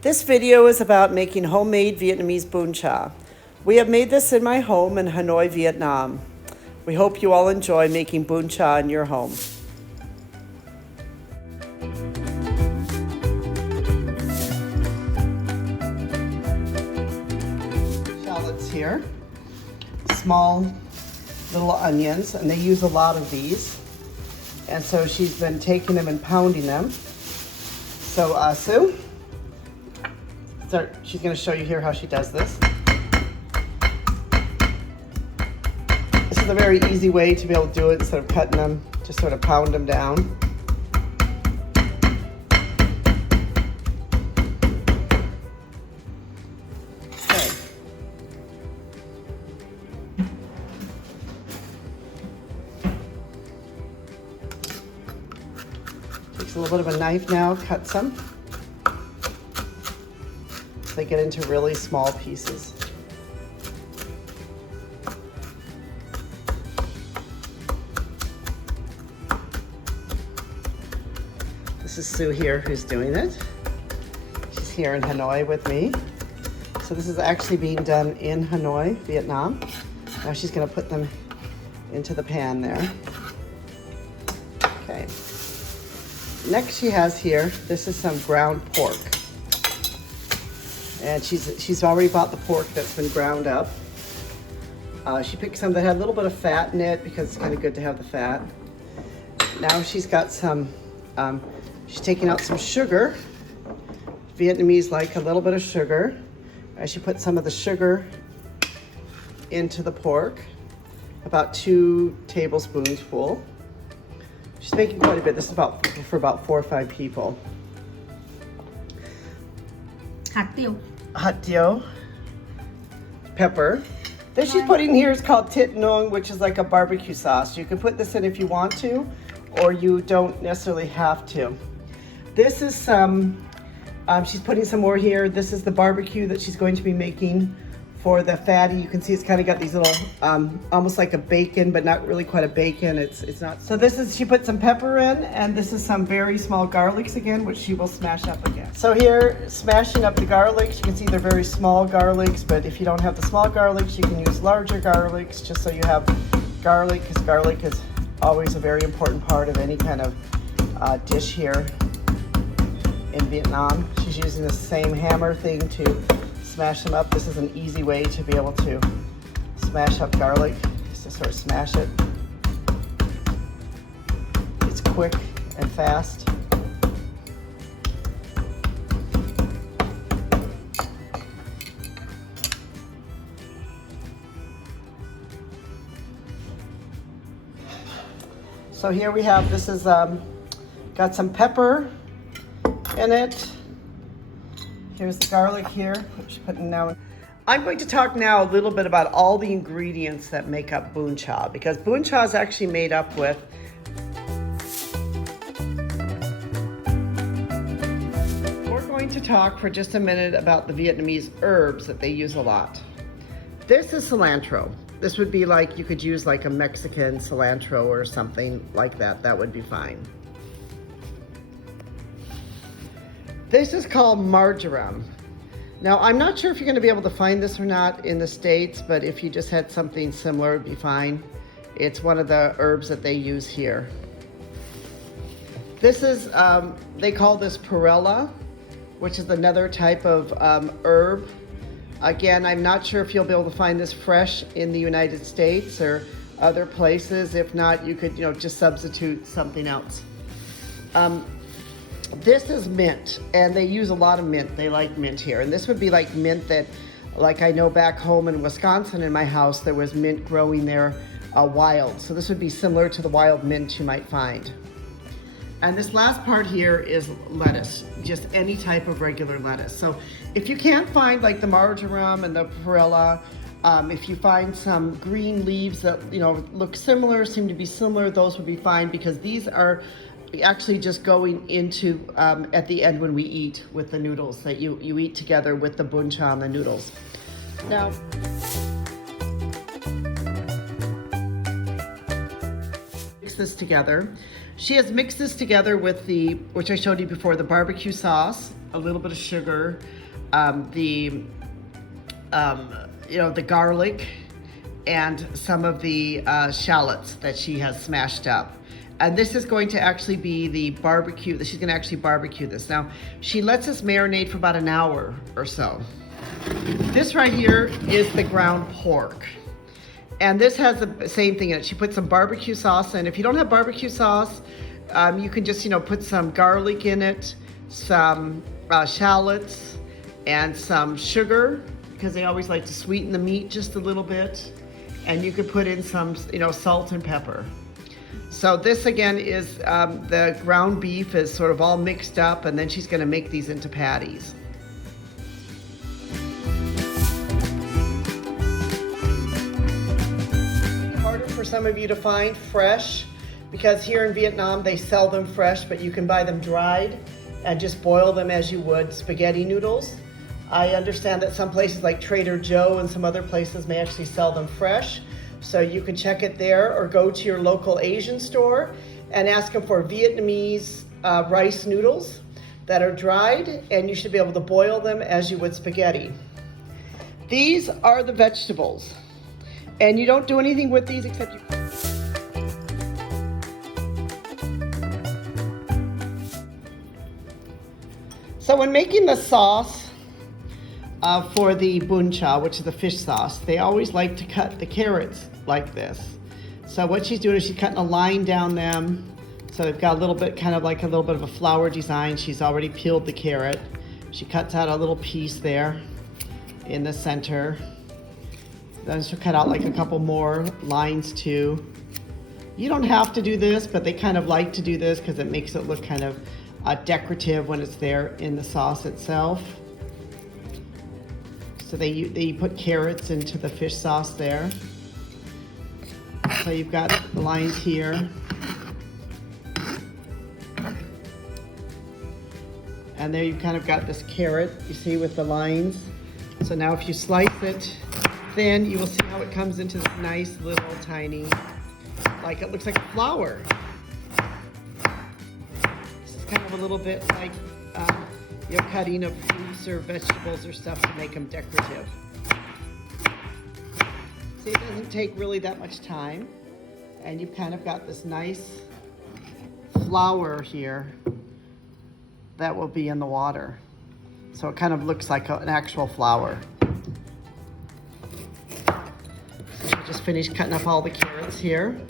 This video is about making homemade Vietnamese Bun Cha. We have made this in my home in Hanoi, Vietnam. We hope you all enjoy making Bun Cha in your home. Shallots here, small little onions, and they use a lot of these. And so she's been taking them and pounding them. So Sue, she's going to show you here how she does this. This is a very easy way to be able to do it instead of cutting them. Just sort of pound them down. Okay. Takes a little bit of a knife now, cut some. They get into really small pieces. This is Sue here who's doing it. She's here in Hanoi with me. So this is actually being done in Hanoi, Vietnam. Now she's gonna put them into the pan there. Okay. Next she has here, this is some ground pork. And she's already bought the pork that's been ground up. She picked some that had a little bit of fat in it because it's kind of good to have the fat. Now she's got some, she's taking out some sugar. Vietnamese like a little bit of sugar. She put some of the sugar into the pork, about 2 tablespoons full. She's making quite a bit. This is for about 4 or 5 people. Hạt tiêu, pepper. This she's putting here is called thịt nướng, which is like a barbecue sauce. You can put this in if you want to, or you don't necessarily have to. This is some, she's putting some more here. This is the barbecue that she's going to be making for the fatty. You can see it's kind of got these little, almost like a bacon, but not really quite a bacon. It's not. So this is, she put some pepper in, and this is some very small garlics again, which she will smash up again. So here, smashing up the garlics, you can see they're very small garlics, but if you don't have the small garlics, you can use larger garlics, just so you have garlic, because garlic is always a very important part of any kind of dish here in Vietnam. She's using the same hammer thing to smash them up. This is an easy way to be able to smash up garlic, just to sort of smash it. It's quick and fast. So here we have, this is got some pepper in it. Here's the garlic here, which I'm putting now. I'm going to talk now a little bit about all the ingredients that make up Bun Cha, because Bun Cha is actually made up with We're going to talk for just a minute about the Vietnamese herbs that they use a lot. This is cilantro. This would be like, you could use like a Mexican cilantro or something like that. That would be fine. This is called marjoram. Now, I'm not sure if you're going to be able to find this or not in the States, but if you just had something similar, it'd be fine. It's one of the herbs that they use here. This is, they call this perilla, which is another type of herb. Again, I'm not sure if you'll be able to find this fresh in the United States or other places. If not, you could, just substitute something else. This is mint, and they use a lot of mint. They like mint here. And this would be like mint that, like I know back home in Wisconsin in my house, there was mint growing there wild. So this would be similar to the wild mint you might find. And this last part here is lettuce, just any type of regular lettuce. So if you can't find like the marjoram and the perilla, if you find some green leaves that look similar, seem to be similar, those would be fine, because these are actually just going into at the end when we eat with the noodles that you eat together with the Bun Cha and the noodles. Now, mix this together. She has mixed this together with the, which I showed you before, the barbecue sauce, a little bit of sugar, the garlic, and some of the shallots that she has smashed up. And this is going to actually be the barbecue, she's gonna actually barbecue this. Now, she lets us marinate for about an hour or so. This right here is the ground pork. And this has the same thing in it. She put some barbecue sauce in. If you don't have barbecue sauce, you can just, put some garlic in it, some shallots, and some sugar, because they always like to sweeten the meat just a little bit. And you could put in some, salt and pepper. So this again is the ground beef is sort of all mixed up, and then she's gonna make these into patties. Harder for some of you to find fresh, because here in Vietnam they sell them fresh, but you can buy them dried and just boil them as you would spaghetti noodles. I understand that some places like Trader Joe and some other places may actually sell them fresh. So you can check it there, or go to your local Asian store and ask them for Vietnamese rice noodles that are dried, and you should be able to boil them as you would spaghetti. These are the vegetables, and you don't do anything with these except you. So when making the sauce for the Bun Cha, which is the fish sauce, they always like to cut the carrots like this. So what she's doing is she's cutting a line down them. So they've got a little bit, kind of like a little bit of a flower design. She's already peeled the carrot. She cuts out a little piece there in the center. Then she'll cut out like a couple more lines too. You don't have to do this, but they kind of like to do this because it makes it look kind of decorative when it's there in the sauce itself. So they put carrots into the fish sauce there. So you've got the lines here. And there you've kind of got this carrot, you see, with the lines. So now if you slice it thin, you will see how it comes into this nice little tiny, like it looks like a flower. This is kind of a little bit like cutting of fruits or vegetables or stuff to make them decorative. See, it doesn't take really that much time, and you've kind of got this nice flower here that will be in the water. So it kind of looks like an actual flower. So I just finished cutting up all the carrots here.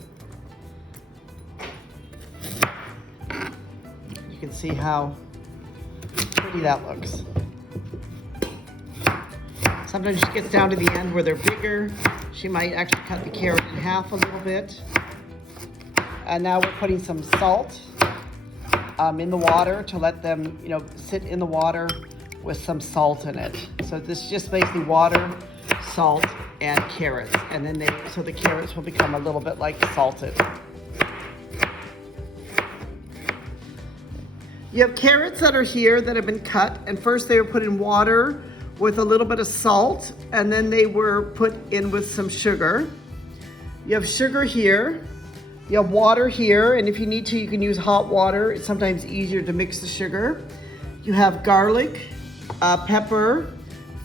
You can see how pretty that looks. Sometimes she gets down to the end where they're bigger. She might actually cut the carrot in half a little bit. And now we're putting some salt in the water to let them, sit in the water with some salt in it. So this is just basically water, salt, and carrots. And then so the carrots will become a little bit like salted. You have carrots that are here that have been cut, and first they were put in water with a little bit of salt, and then they were put in with some sugar. You have sugar here, you have water here, and if you need to, you can use hot water. It's sometimes easier to mix the sugar. You have garlic, pepper,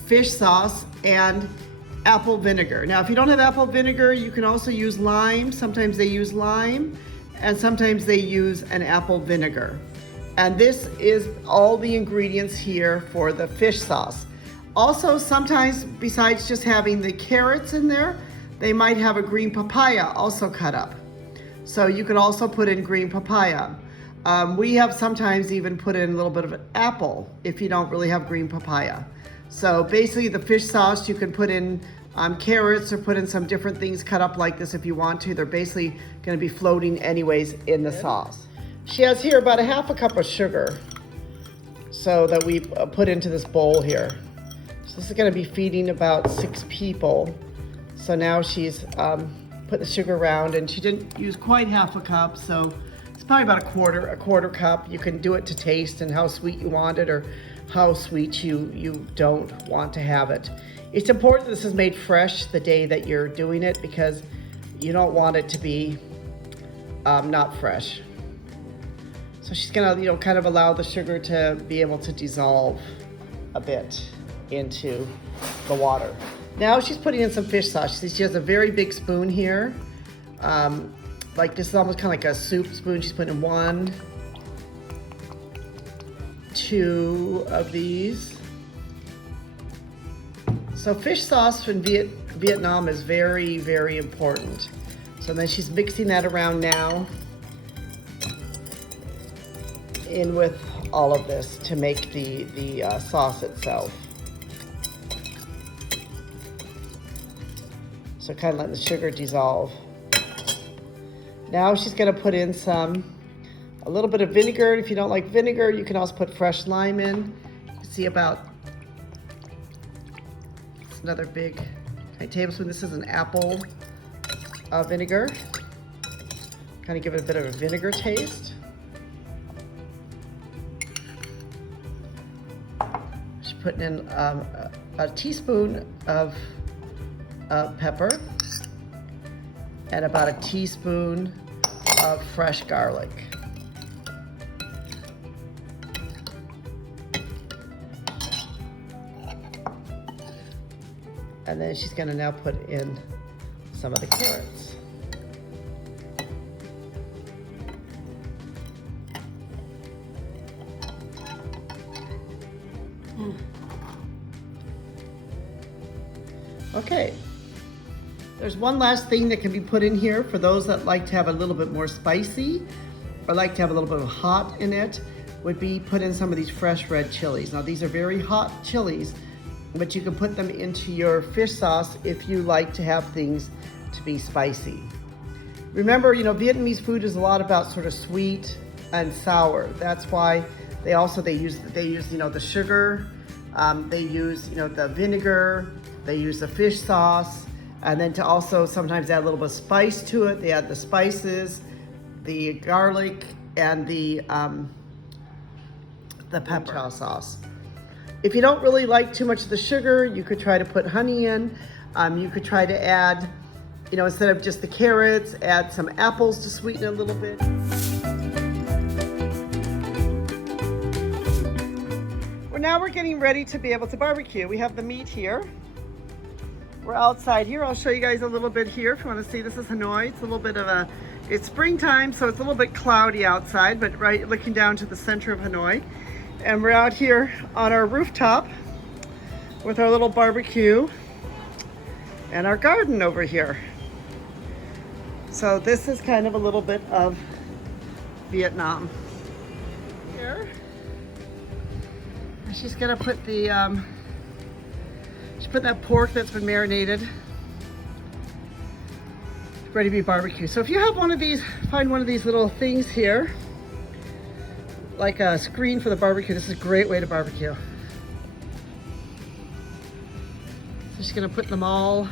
fish sauce, and apple vinegar. Now, if you don't have apple vinegar, you can also use lime. Sometimes they use lime, and sometimes they use an apple vinegar. And this is all the ingredients here for the fish sauce. Also, sometimes besides just having the carrots in there, they might have a green papaya also cut up. So you could also put in green papaya. We have sometimes even put in a little bit of an apple if you don't really have green papaya. So basically the fish sauce, you can put in carrots or put in some different things cut up like this if you want to. They're basically gonna be floating anyways in the sauce. She has here about a half a cup of sugar, so that we put into this bowl here. So this is going to be feeding about 6 people. So now she's put the sugar around, and she didn't use quite half a cup, so it's probably about a quarter cup. You can do it to taste and how sweet you want it or how sweet you don't want to have it. It's important this is made fresh the day that you're doing it, because you don't want it to be not fresh. So she's gonna, you know, kind of allow the sugar to be able to dissolve a bit into the water. Now she's putting in some fish sauce. She has a very big spoon here. Like this is almost kind of like a soup spoon. She's putting in 1, 2 of these. So fish sauce in Vietnam is very, very important. So then she's mixing that around now in with all of this to make the sauce itself. So kind of letting the sugar dissolve. Now she's gonna put in a little bit of vinegar. If you don't like vinegar, you can also put fresh lime in. You can see about, it's another big tablespoon. This is an apple vinegar. Kind of give it a bit of a vinegar taste. She's putting in a teaspoon of pepper and about a teaspoon of fresh garlic. And then she's gonna now put in some of the carrots. Okay. There's one last thing that can be put in here for those that like to have a little bit more spicy or like to have a little bit of hot in it, would be put in some of these fresh red chilies. Now these are very hot chilies, but you can put them into your fish sauce if you like to have things to be spicy. Remember, you know, Vietnamese food is a lot about sort of sweet and sour. That's why they use you know, the sugar, they use, you know, the vinegar, they use the fish sauce, and then to also sometimes add a little bit of spice to it. They add the spices, the garlic, and the pepper sauce. If you don't really like too much of the sugar, you could try to put honey in. You could try to add, you know, instead of just the carrots, add some apples to sweeten it a little bit. Now we're getting ready to be able to barbecue. We have the meat here. We're outside here. I'll show you guys a little bit here if you want to see. This is Hanoi. It's a little bit of it's springtime, so it's a little bit cloudy outside, but right looking down to the center of Hanoi. And we're out here on our rooftop with our little barbecue and our garden over here. So this is kind of a little bit of Vietnam. Here. She's gonna put the, she put that pork that's been marinated, ready to be barbecued. So if you have one of these, find one of these little things here, like a screen for the barbecue, this is a great way to barbecue. So she's gonna put them all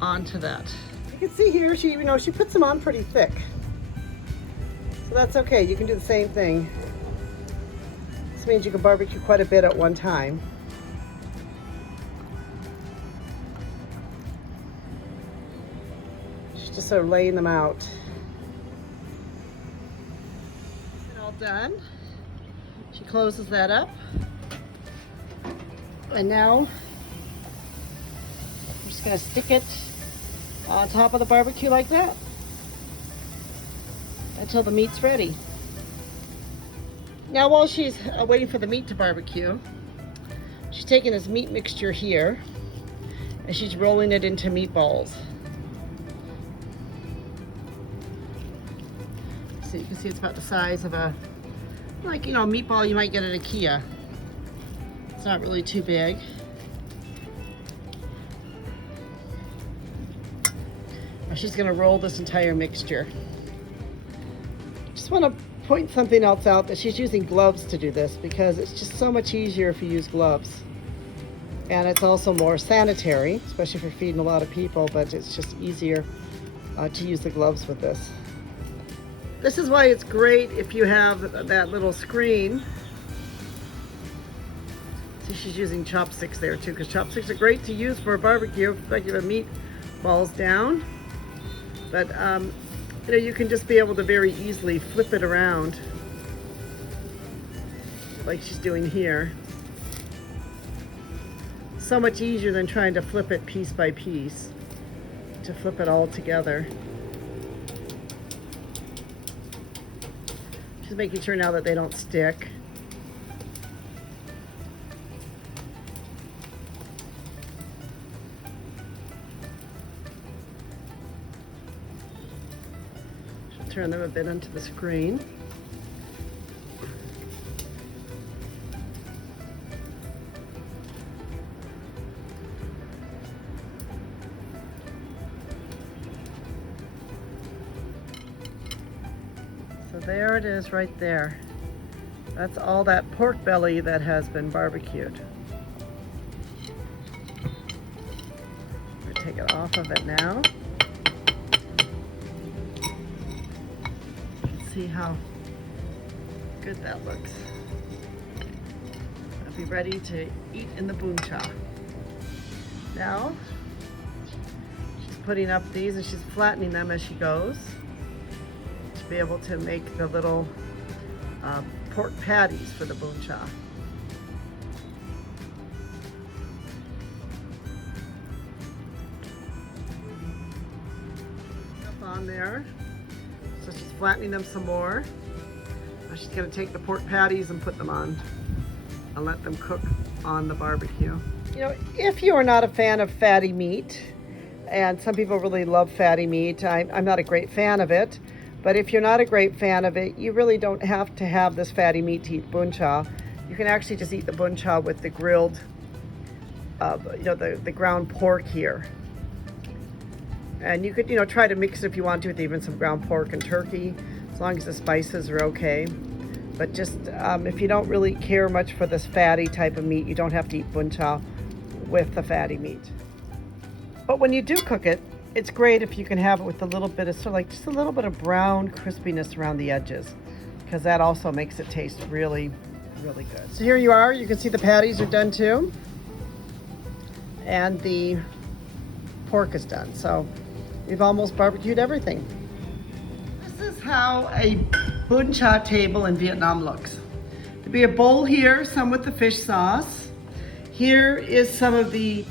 onto that. You can see here, she puts them on pretty thick. So that's okay, you can do the same thing. This means you can barbecue quite a bit at one time. She's just sort of laying them out. And all done. She closes that up. And now I'm just gonna stick it on top of the barbecue like that until the meat's ready. Now while she's waiting for the meat to barbecue, she's taking this meat mixture here and she's rolling it into meatballs. So you can see it's about the size of a, like, you know, a meatball you might get at IKEA. It's not really too big. Now she's gonna roll this entire mixture. Just wanna point something else out, that she's using gloves to do this because it's just so much easier if you use gloves. And it's also more sanitary, especially if you're feeding a lot of people, but it's just easier to use the gloves with this. This is why it's great if you have that little screen. See, she's using chopsticks there too, because chopsticks are great to use for a barbecue, like you have meat balls down. But you know, you can just be able to very easily flip it around like she's doing here. So much easier than trying to flip it piece by piece, to flip it all together. Just making sure now that they don't stick. Should turn them a bit onto the screen. So there it is right there. That's all that pork belly that has been barbecued. We'll take it off of it now. See how good that looks. I'll be ready to eat in the Bun Cha. Now, she's putting up these and she's flattening them as she goes, be able to make the little pork patties for the Bun Cha. Up on there. So she's flattening them some more. Now she's going to take the pork patties and put them on and let them cook on the barbecue. You know, if you are not a fan of fatty meat, and some people really love fatty meat, I'm not a great fan of it. But if you're not a great fan of it, you really don't have to have this fatty meat to eat Bun Cha. You can actually just eat the Bun Cha with the grilled, the ground pork here. And you could, try to mix it if you want to with even some ground pork and turkey, as long as the spices are okay. But just if you don't really care much for this fatty type of meat, you don't have to eat Bun Cha with the fatty meat. But when you do cook it, it's great if you can have it with a little bit of just a little bit of brown crispiness around the edges, because that also makes it taste really, really good. So here you are. You can see the patties are done too, and the pork is done. So we've almost barbecued everything. This is how a Bun Cha table in Vietnam looks. There'll be a bowl here, some with the fish sauce. Here is some of the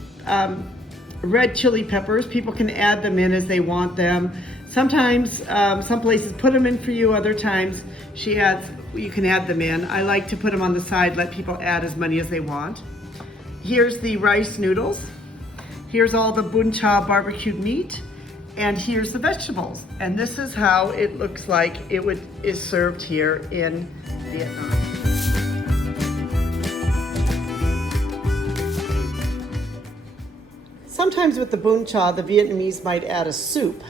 red chili peppers. People can add them in as they want them. Sometimes some places put them in for you, other times you can add them in. I like to put them on the side, let people add as many as they want. Here's the rice noodles. Here's all the Bun Cha barbecued meat, and here's the vegetables. And this is how it looks like is served here in Vietnam. Sometimes with the Bun Cha, the Vietnamese might add a soup.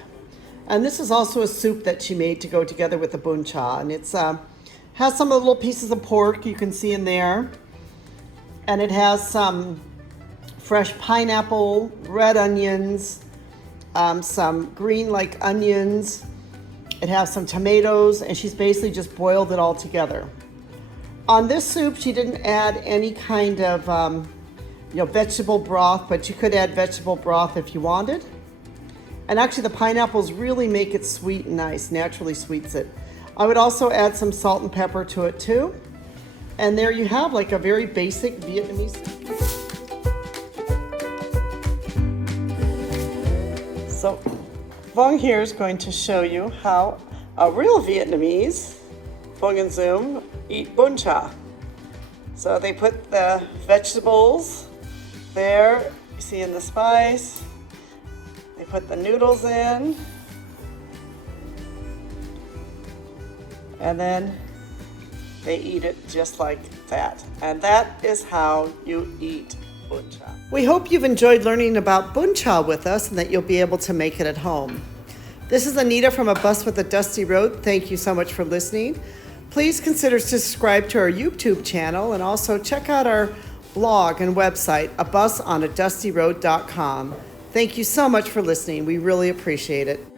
And this is also a soup that she made to go together with the Bun Cha. And it's has some of the little pieces of pork you can see in there. And it has some fresh pineapple, red onions, some green like onions. It has some tomatoes, and she's basically just boiled it all together. On this soup, she didn't add any kind of vegetable broth, but you could add vegetable broth if you wanted. And actually the pineapples really make it sweet and nice, naturally sweets it. I would also add some salt and pepper to it too. And there you have like a very basic Vietnamese. So Vong here is going to show you how a real Vietnamese, Vong and Zoom, eat Bun Cha. So they put the vegetables there, you see in the spice. They put the noodles in. And then they eat it just like that. And that is how you eat Bun Cha. We hope you've enjoyed learning about Bun Cha with us and that you'll be able to make it at home. This is Anita from A Bus with a Dusty Road. Thank you so much for listening. Please consider subscribe to our YouTube channel and also check out our blog and website, abusonadastyroad.com. Thank you so much for listening. We really appreciate it.